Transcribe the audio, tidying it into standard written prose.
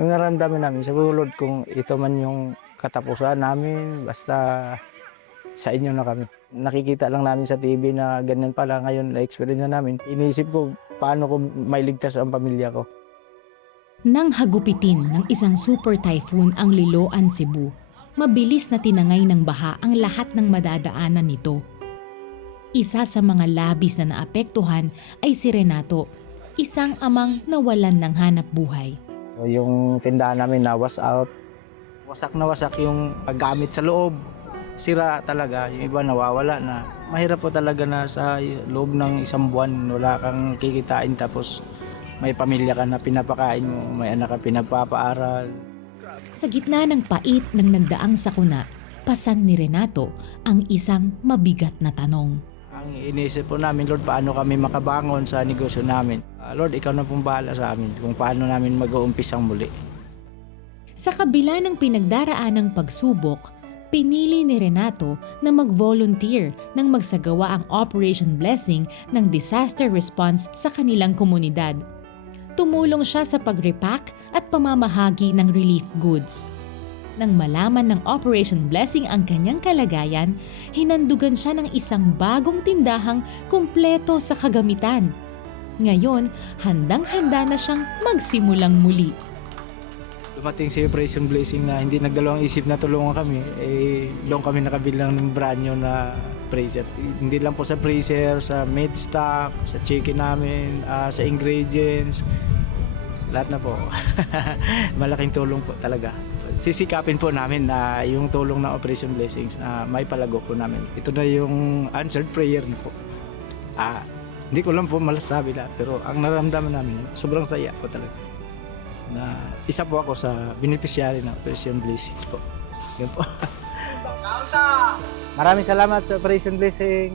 Yung naramdaman namin sa bulod kung ito man yung katapusan namin, basta sa inyo na kami. Nakikita lang namin sa TV na ganyan pala ngayon, na-experience na namin. Iniisip ko paano ko mailigtas ang pamilya ko. Nang hagupitin ng isang super typhoon ang Liloan, Cebu, mabilis na tinangay ng baha ang lahat ng madadaanan nito. Isa sa mga labis na naapektuhan ay si Renato, isang amang nawalan ng hanap buhay. So, yung tindahan namin na was out. Wasak na wasak yung gamit sa loob. Sira talaga, yung iba nawawala na. Mahirap po talaga na sa loob ng isang buwan, wala kang kikitain tapos may pamilya ka na pinapakain mo, may anak ka pinapapaaral. Sa gitna ng pait ng nagdaang sakuna, pasan ni Renato ang isang mabigat na tanong. Ang iniisip po namin, Lord, paano kami makabangon sa negosyo namin? Lord, ikaw na pong bahala sa amin kung paano namin mag-uumpisang muli. Sa kabila ng pinagdaraan ng pagsubok, pinili ni Renato na mag-volunteer nang magsagawa ang Operation Blessing ng disaster response sa kanilang komunidad. Tumulong siya sa pag-repack at pamamahagi ng relief goods. Nang malaman ng Operation Blessing ang kanyang kalagayan, hinandugan siya ng isang bagong tindahang kumpleto sa kagamitan. Ngayon, handang-handa na siyang magsimulang muli. Dumating si Operation Blessing na hindi nagdalawang isip na tulungan kami, doon kami nakabilang ng brand new na freezer. Hindi lang po sa freezer, sa meat stock, sa chicken namin, sa ingredients, lahat na po. Malaking tulong po talaga. Sisikapin po namin na yung tulong ng Operation Blessings na may palago po namin. Ito na yung answered prayer na po. Hindi ko lang po malasabi lahat, pero ang naramdaman namin, sobrang saya po talaga. Na isa po ako sa beneficiary ng Operation Blessings po. Yan po. Maraming salamat sa Operation Blessing.